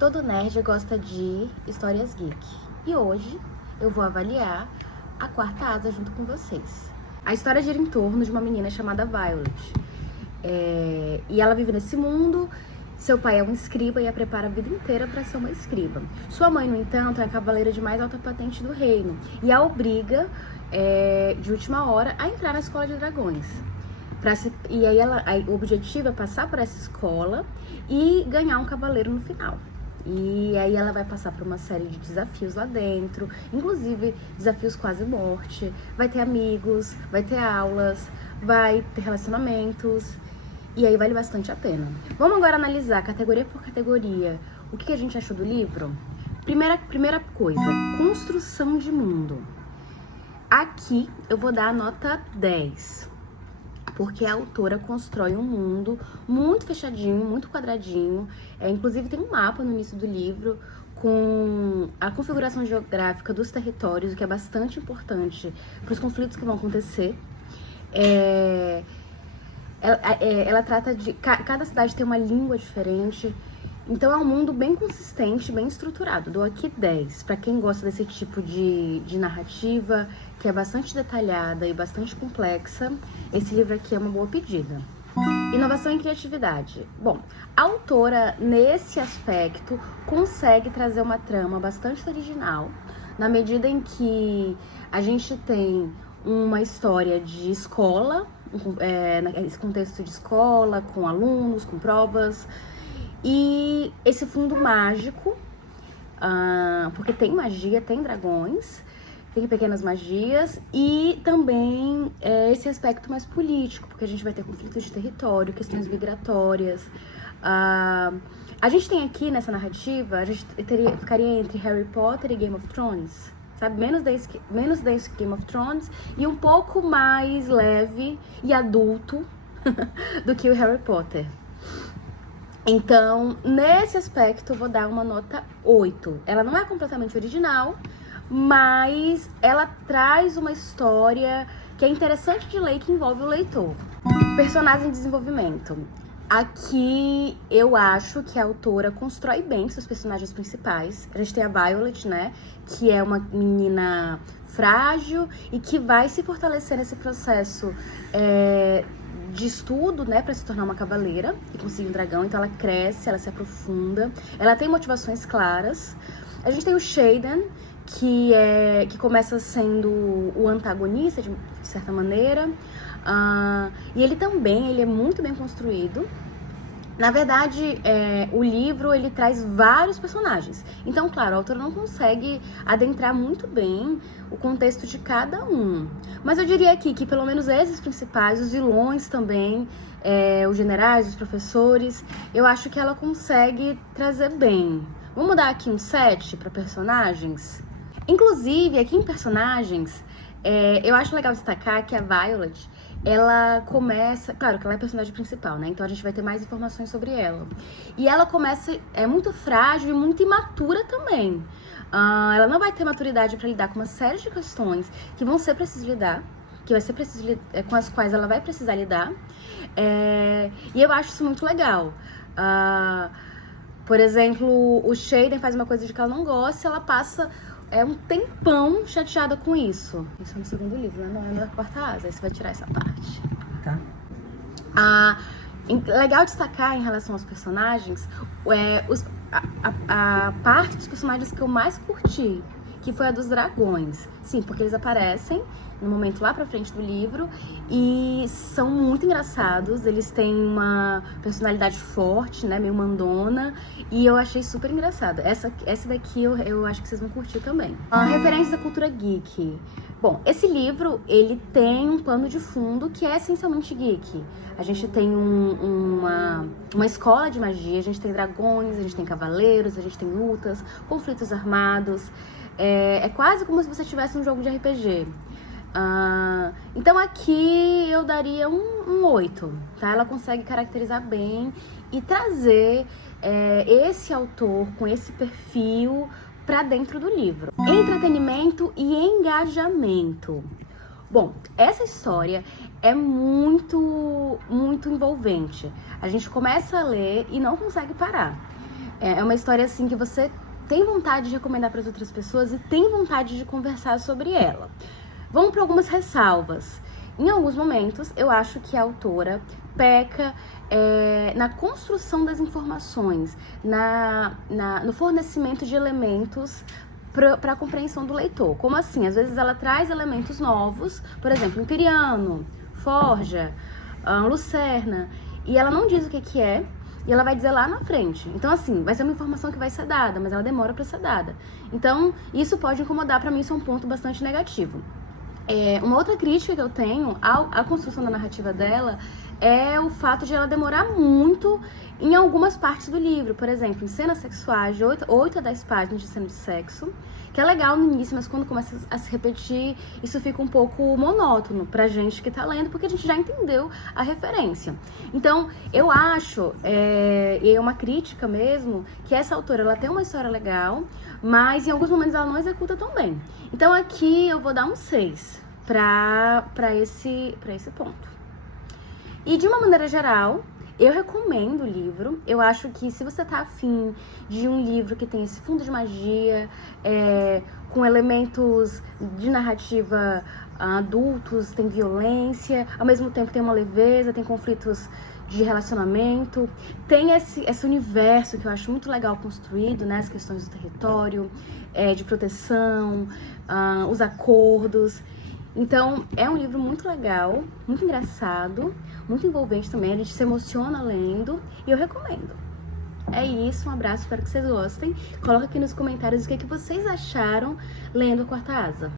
Todo nerd gosta de histórias geek. E hoje eu vou avaliar a Quarta Asa junto com vocês. A história gira em torno de uma menina chamada Violet. E ela vive nesse mundo. Seu pai é um escriba e a prepara a vida inteira para ser uma escriba. Sua mãe, no entanto, é a cavaleira de mais alta patente do reino e a obriga, de última hora, a entrar na escola de dragões. E aí o objetivo é passar por essa escola e ganhar um cavaleiro no final. E aí ela vai passar por uma série de desafios lá dentro, inclusive desafios quase morte. Vai ter amigos, vai ter aulas, vai ter relacionamentos. E aí vale bastante a pena. Vamos agora analisar categoria por categoria o que a gente achou do livro. Primeira coisa, construção de mundo. Aqui eu vou dar a nota 10. Porque a autora constrói um mundo muito fechadinho, muito quadradinho. Inclusive tem um mapa no início do livro com a configuração geográfica dos territórios, o que é bastante importante para os conflitos que vão acontecer. Ela trata de... Cada cidade tem uma língua diferente. Então é um mundo bem consistente, bem estruturado. Dou aqui 10. Para quem gosta desse tipo de narrativa, que é bastante detalhada e bastante complexa, esse livro aqui é uma boa pedida. Inovação e criatividade. Bom, a autora, nesse aspecto, consegue trazer uma trama bastante original, na medida em que a gente tem uma história de escola, nesse contexto de escola, com alunos, com provas, e esse fundo mágico, porque tem magia, tem dragões, tem pequenas magias, e também esse aspecto mais político, porque a gente vai ter conflitos de território, questões migratórias. A gente tem aqui nessa narrativa, a gente ficaria entre Harry Potter e Game of Thrones, sabe? Menos desse Game of Thrones e um pouco mais leve e adulto do que o Harry Potter. Então, nesse aspecto, eu vou dar uma nota 8. Ela não é completamente original, mas ela traz uma história que é interessante de ler e que envolve o leitor. Personagem em desenvolvimento. Aqui eu acho que a autora constrói bem seus personagens principais. A gente tem a Violet, né? Que é uma menina frágil e que vai se fortalecer nesse processo de estudo, né, para se tornar uma cavaleira e conseguir um dragão. Então ela cresce, ela se aprofunda, ela tem motivações claras. A gente tem o Xaden, que começa sendo o antagonista, de certa maneira. E ele é muito bem construído. Na verdade, o livro, ele traz vários personagens. Então, claro, a autora não consegue adentrar muito bem o contexto de cada um. Mas eu diria aqui que, pelo menos esses principais, os vilões também, os generais, os professores, eu acho que ela consegue trazer bem. Vamos dar aqui um 7 para personagens? Inclusive, aqui em personagens, eu acho legal destacar que a Violet, ela começa... Claro que ela é a personagem principal, né? Então a gente vai ter mais informações sobre ela. E ela começa... muito frágil e muito imatura também. Ela não vai ter maturidade para lidar com uma série de questões que vão ser precisas lidar, com as quais ela vai precisar lidar. E eu acho isso muito legal. Por exemplo, o Xaden faz uma coisa de que ela não gosta, ela passa... um tempão chateada com isso. Isso é no segundo livro, né? Não é na Quarta Asa. Aí você vai tirar essa parte. Tá. Legal destacar em relação aos personagens, a parte dos personagens que eu mais curti, que foi a dos dragões. Sim, porque eles aparecem no momento lá pra frente do livro e são muito engraçados. Eles têm uma personalidade forte, né, meio mandona, e eu achei super engraçada. Essa daqui eu acho que vocês vão curtir também. Referência da cultura geek. Bom, esse livro, ele tem um pano de fundo que é essencialmente geek. A gente tem uma escola de magia, a gente tem dragões, a gente tem cavaleiros, a gente tem lutas, conflitos armados. É quase como se você tivesse um jogo de RPG. Então aqui eu daria um 8, tá? Ela consegue caracterizar bem e trazer esse autor com esse perfil pra dentro do livro. Entretenimento e engajamento. Bom, essa história é muito, muito envolvente. A gente começa a ler e não consegue parar. É uma história assim que você tem vontade de recomendar para as outras pessoas e tem vontade de conversar sobre ela. Vamos para algumas ressalvas. Em alguns momentos, eu acho que a autora peca na construção das informações, no fornecimento de elementos para a compreensão do leitor. Como assim? Às vezes ela traz elementos novos, por exemplo, empiriano, forja, lucerna, e ela não diz o que é, e ela vai dizer lá na frente. Então, assim, vai ser uma informação que vai ser dada, mas ela demora para ser dada. Então, isso pode incomodar, para mim, isso é um ponto bastante negativo. Uma outra crítica que eu tenho à construção da narrativa dela é o fato de ela demorar muito em algumas partes do livro. Por exemplo, em cenas sexuais, de 8 a 10 páginas de cena de sexo, que é legal no início, mas quando começa a se repetir, isso fica um pouco monótono pra gente que tá lendo, porque a gente já entendeu a referência. Então, eu acho, e é uma crítica mesmo, que essa autora, ela tem uma história legal, mas em alguns momentos ela não executa tão bem. Então, aqui eu vou dar um 6 pra esse ponto. E de uma maneira geral, eu recomendo o livro. Eu acho que se você tá afim de um livro que tem esse fundo de magia, com elementos de narrativa adultos, tem violência, ao mesmo tempo tem uma leveza, tem conflitos de relacionamento, tem esse universo que eu acho muito legal construído, né? As questões do território, de proteção, os acordos. Então, é um livro muito legal, muito engraçado, muito envolvente também, a gente se emociona lendo e eu recomendo. É isso, um abraço, espero que vocês gostem. Coloca aqui nos comentários o que vocês acharam lendo A Quarta Asa.